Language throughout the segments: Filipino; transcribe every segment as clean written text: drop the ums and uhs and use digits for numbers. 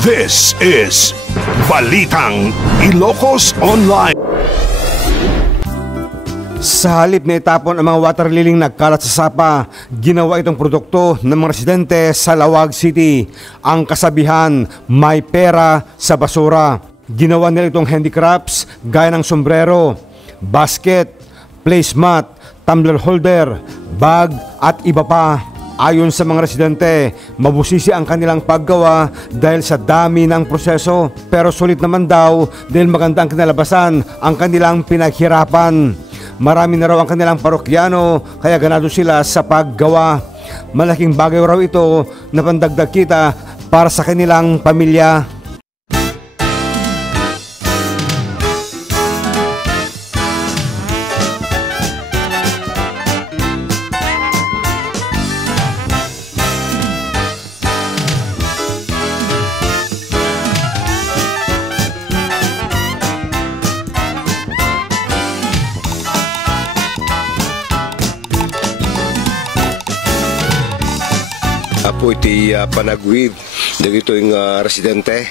This is Balitang Ilocos Online. Sa halip na itapon ang mga water liling nagkalat sa sapa, ginawa itong produkto ng mga residente sa Lawag City. Ang kasabihan, may pera sa basura. Ginawa nila itong handicrafts gaya ng sombrero, basket, placemat, tumbler holder, bag at iba pa. Ayon sa mga residente, mabusisi ang kanilang paggawa dahil sa dami ng proseso. Pero sulit naman daw dahil maganda ang kinalabasan ang kanilang pinaghirapan. Marami na raw ang kanilang parokyano kaya ganado sila sa paggawa. Malaking bagay raw ito na pandagdag kita para sa kanilang pamilya. Apo iti panagwid dagito yung residente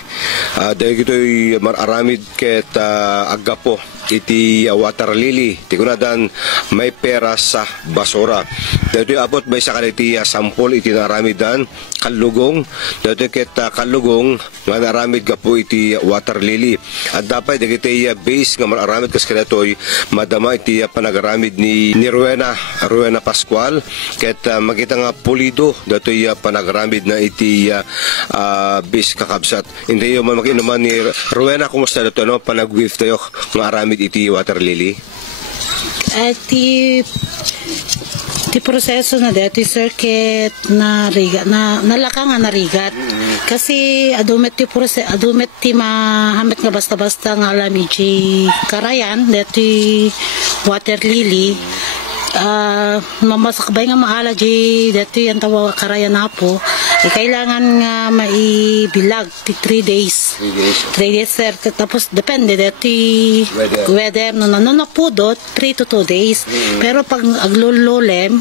dagito yung mararamid ket agapo iti water lily ti kunadan may pera sa basura dagito abot may sakal iti sampol iti naramidan kalugong dagito ket kalugong nga naramid gapo iti water lily at dapat dagito base nga mararamid kas kanatoy madama iti panagaramid ni Rowena Pascual ket makita nga pulido dagito panagaramid na iti base kakabsat hindi yung mamakita naman ni Rowena kumusta dito no panagwif tayo nga aramid iti water lily ti proseso na dito sir ket narigat nalaka nga narigat kasi adumet ti mahamet nga basta-basta nga alami ti karayan dito water lily mamasakbay nga maala di dito yung tawa karayan na po kailangan nga maibilag ti 3 days 3 days sir tapos depende dito weather no napudot 3 to 2 days pero pag aglululem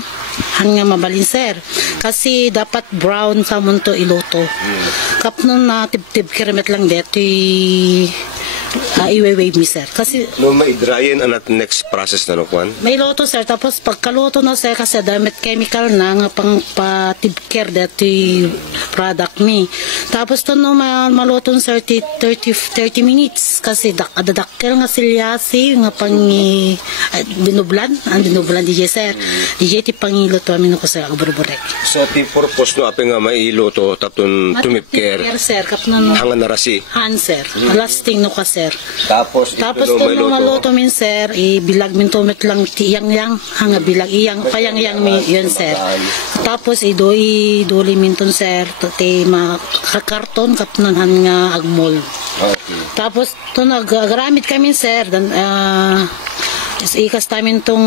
hanggang mabalin sir kasi dapat brown sa munto iluto kapnon na tib kiremet lang dito iwe-wave mi sir kasi no maidrayan ang next process na no kwan may luto sir tapos pagkaluto no sir kasi damit chemical na nga pang patibker dito product mi tapos to no maluto sir 30 minutes kasi adadakkel nga silyasi nga pang binublan DJ sir DJ ti pangiluto amin ko sir agburburek so ti purpose no apeng nga mailuto tapon tumipker sir kapnon hangan narasi han sir lasting no ka sir tapos kung maluto min sir bilag min tumit lang tiyang hanga bilag iyang payang mi yun sir tapos iduli min ton sir ti karton kapnon han nga agmol tapos to nagaramit kami sir dan ikas tamin tong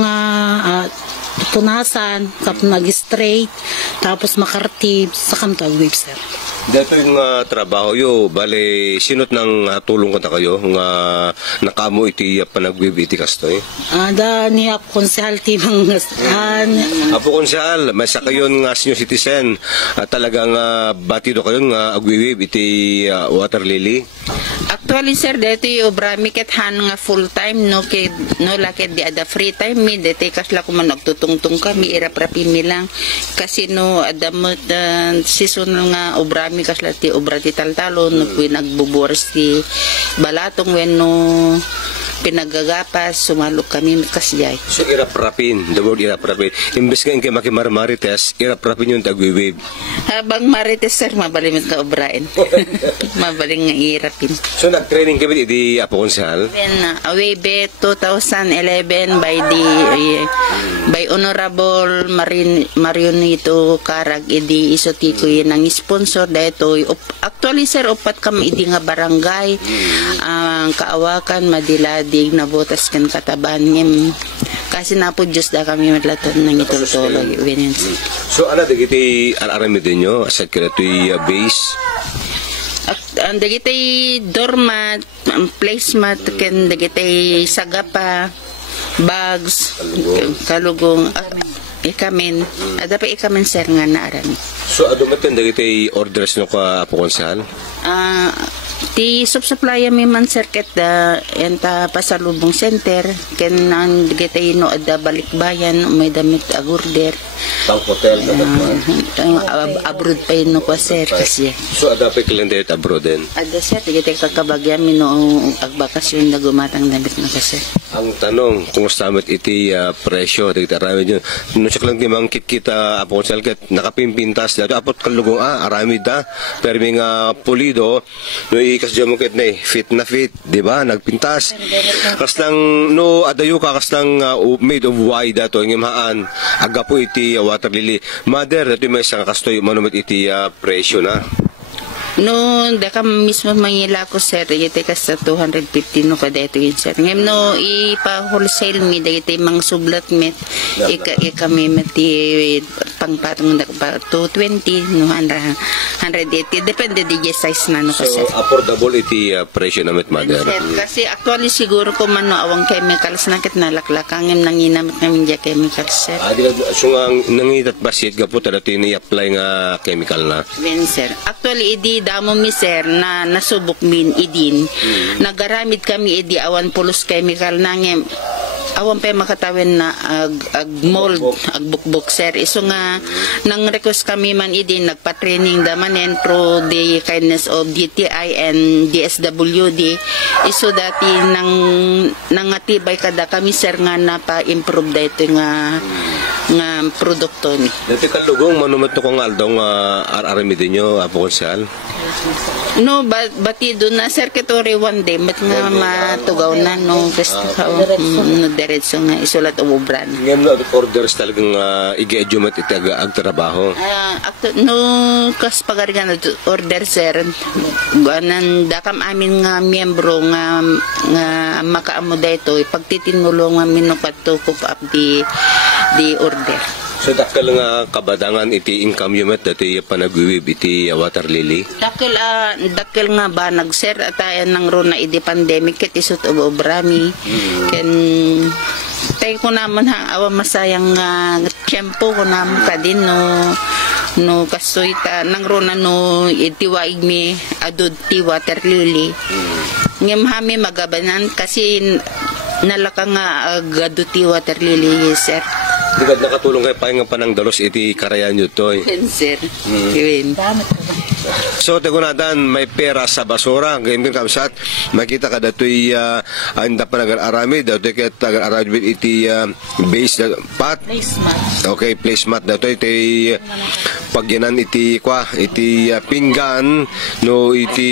tunasan kapnon nag-straight tapos makartib sa kamto wave sir. Dito yung trabaho yo, bale sinot ng tulong kanta kayo nga nakamo iti panagwib iti kastoy. Da niya konsehal ti Apo konsehal, may sa kayon nga senior citizen talagang batido kayo nga agwiwib iti water lily. Actually sir, dito yung obrami ket han nga full time no lakit di ada free time mi dito kasla ko man nagtutungtung kami irap-rapi mi lang kasi no adamot season nga obrami kasla ti obra ti taltalo no pinagbuburas ti balatong wenno pinagagapas sumalok kami kasjay. So irap-rapin, the word irap-rapin. Imbes nga yung makimarmarites, irap-rapin yung tagwiwib. Habang marites sir, mabalimit ka obrain. Mabaling nga irapin. So nag-training kami di Apo Konsehal? Then way back 2011 by Honorable Marionito Carag idi isotiko yun ang sponsor dito. Actually sir, upat kami idi nga barangay ang kaawakan madilad dig na botas kan kataban ngem kasi napo Diyos da kami madlatan ng itultolo so ano dagiti aramid ninyo asad ka ito'y base ang dagiti doormat placemat kan dagiti sagapa bags kalugong ikamin. Dapat ikamin sir nga na arami. So adumatin dagiti orders no ka Apo Konsehal? Ti supply mi man sir ket enta pasalubong center ken ang dagiti no adda balikbayan may damit ag order. Tang hotel Abroad pa yun no ko sir kasi. So ada pa kalendar abroad din? Adda sir dagiti kakabagyan mi no agbakasyon na gumatang damit na kasi. Ang tanong, kung samit iti presyo, dito arami dyan. Nung siya lang timang kita, Apo Konsehal, ket nakapimpintas dito, apot kalugong, arami da, pero may nga pulido, no ikas dyan mo ket na fit na fit, di ba, nagpintas. Kastang, no, adayo ka, kastang made of wide dato, yung maan, aga po iti water lily. Mother, dito may isang kastoy, manumit iti presyo na. No, daka mismo mangila ko sir, iti ka sa 250 no kada ito yun sir. Ngayon no, ipa-wholesale mi, dagiti mang sublat met, ikami mati pangpatong na 220, no, 180, depende di size na no kasi. So, affordable iti presyo na met, Mother? Sir, kasi actually siguro ko man no, awang chemicals na kit nalaklakangin nanginamit namin dya chemicals sir. So nga, nangitat basit, gapo dati ni-apply nga chemical na? Then sir, actually idi damo mi sir na nasubok min idin. Nagaramid kami idi awan pulos chemical nangem awan pa makatawin na ag mold ag bukbuk sir. Iso nga nang request kami man idin nagpa-training damanen pro the kindness of DTI and DSWD. Iso dati nang atibay kada kami sir nga napa-improve dito nga produkto ni. Dati kalugong manumot no kong aldong aramidin nyo, Apo Konsehal? No, bati doon na circuitory one day, mat nga matugaw na no, gusto no diretso nga isulat o ubran. Ngayon na orders talagang igi-edumat itaga ang trabaho? No, kas pagarigan order sir, ganan dakam amin nga miyembro nga makaamo dito, pagtitinulong nga minukatukop up di order. So dakal nga kabadangan iti income yumet dati panagwiwib iti water lily? Dakil nga banag sir at nang ron na idi pandemic ket isut obrami ken tay ko naman awa masayang tiyempo ko naman kadin no kasoy nang ron na no itiwaig mi adud ti water lily ngem hami magabanan kasi nalaka nga adud ti water lily sir. Di ka nakatulong kayo pahinga pa ng dalos iti karayan nyo to eh. Sir, So, tagunatan, may pera sa basura. Ngayon kang kamsat, makita ka dato'y anda pa nag-arami, dato'y kat nag-arami iti base pat. Placemat. Okay, placemat. Dato'y iti pagyanan iti pinggan, no iti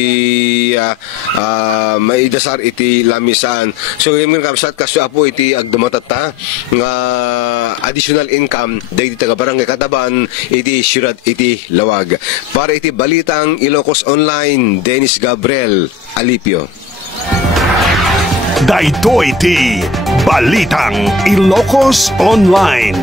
maidasar iti lamisan. So, ngayon kang kamsat, kaso apo iti agdamatata, nga additional income dahil taga barangay Kataban iti syudad iti Lawag. Para iti balitang Ilocos Online, Dennis Gabriel Alipio. Daito iti balitang Ilocos Online.